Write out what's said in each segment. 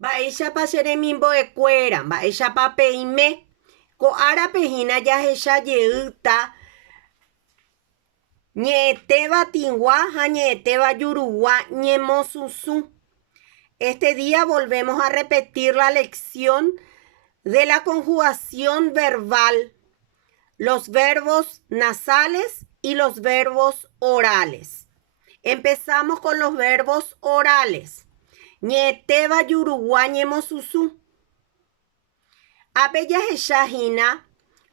Mba'éichapa che remimbo'ekuéra, mba'éichapa peime. Ko'ára-pehína jahechajeýta ñe'ẽtéva tigua ha ñe'ẽtéva jurugua ñemosũsũ. Este día volvemos a repetir la lección de la conjugación verbal, los verbos nasales y los verbos orales. Empezamos con los verbos orales. Ñe'ẽtéva jurugua ñemosũsũ. Ápe jahechahína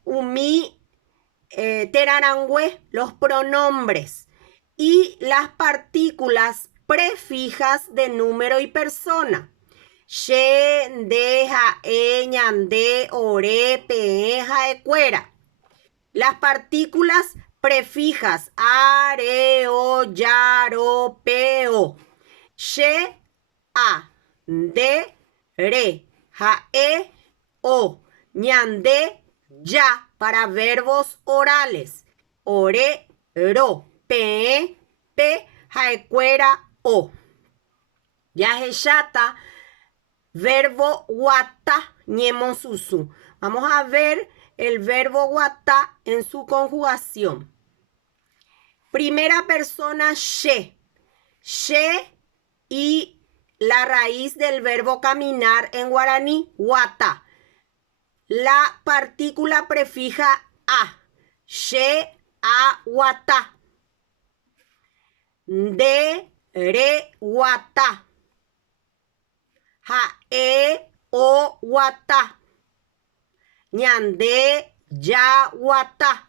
umi terarangue los pronombres y las partículas prefijas de número y persona. Che, nde, ha'e, ñande, ore, pe'ẽ, ha'ekuéra. Las partículas prefijas a, re, o, ya, ro, pe, o. Che, a, nde, re, ha'e, o, ñande, ya, para verbos orales. Ore, ro, pe'ẽ, pe, ha'ekuéra, o. Jahecháta verbo guata ñemosũsũ. Vamos a ver el verbo guata en su conjugación. Primera persona, che. Che y la raíz del verbo caminar en guaraní, guata. La partícula prefija a. Che, a, guata. De, re, guata. Ha'e, o, guata. Ñande, ya, guata.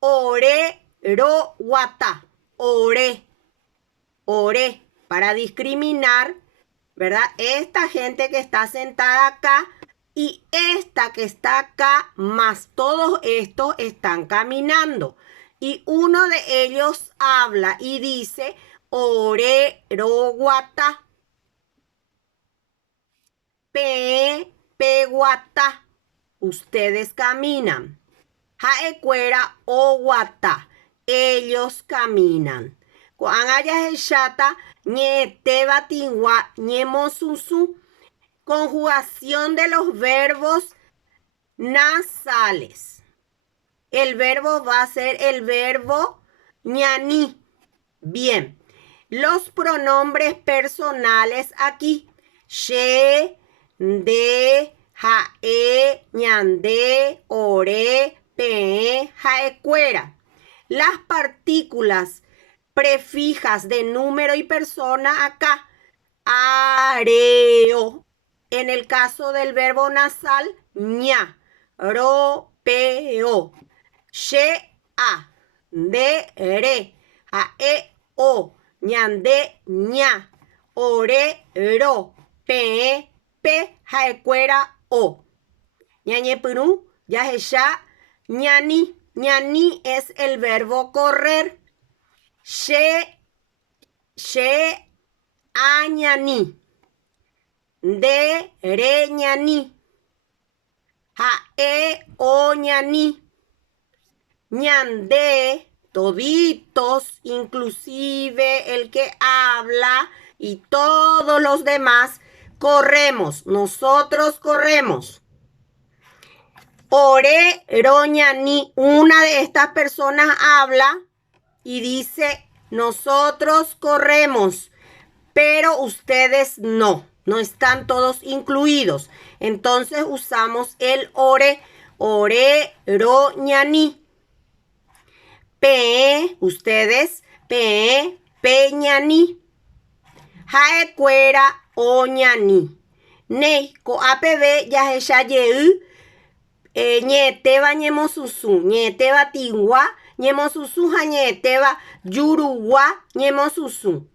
Ore, ro, guata. Ore, ore. Para discriminar, ¿verdad? Esta gente que está sentada acá y esta que está acá, más todos estos están caminando. Y uno de ellos habla y dice, ore, ro, guata. Pe, pe, guata. Ustedes caminan. Ha'ekuéra, o, guata. Ellos caminan. Kuan jahecháta ñe'ẽtéva tigua ñemosũsũ. Conjugación de los verbos nasales. El verbo va a ser el verbo ñaní. Bien. Los pronombres personales aquí. Che, nde, ha'e, ñande, ore, pe'ẽ, ha'ekuéra. Las partículas prefijas de número y persona acá. Areo. En el caso del verbo nasal, ña, ro, peo. Che, a, de, re, ha'e, o, ñande, ña, ore, ro, pe'ẽ, pe, ha'ekuéra, o. Ñañepyrũ, jahecha, ñani. Ñani es el verbo correr. Che, a, ñani. De, re, ñani. Ha'e, o, ñani. Ñande, toditos, inclusive el que habla y todos los demás, corremos. Nosotros corremos. Ore, ro, ñani. Una de estas personas habla y dice, nosotros corremos, pero ustedes no. No están todos incluidos. Entonces usamos el ore, ore, ro, ñani. Pe, ustedes, pe, pe, ñani. Ha'ekuéra, o, ñani. Nei, ko'ápe jahechajeý ñe'ẽtéva ñemosũsũ. Ñe'ẽtéva tigua ñemosũsũ ha ñe'ẽtéva jurugua ñemosũsũ.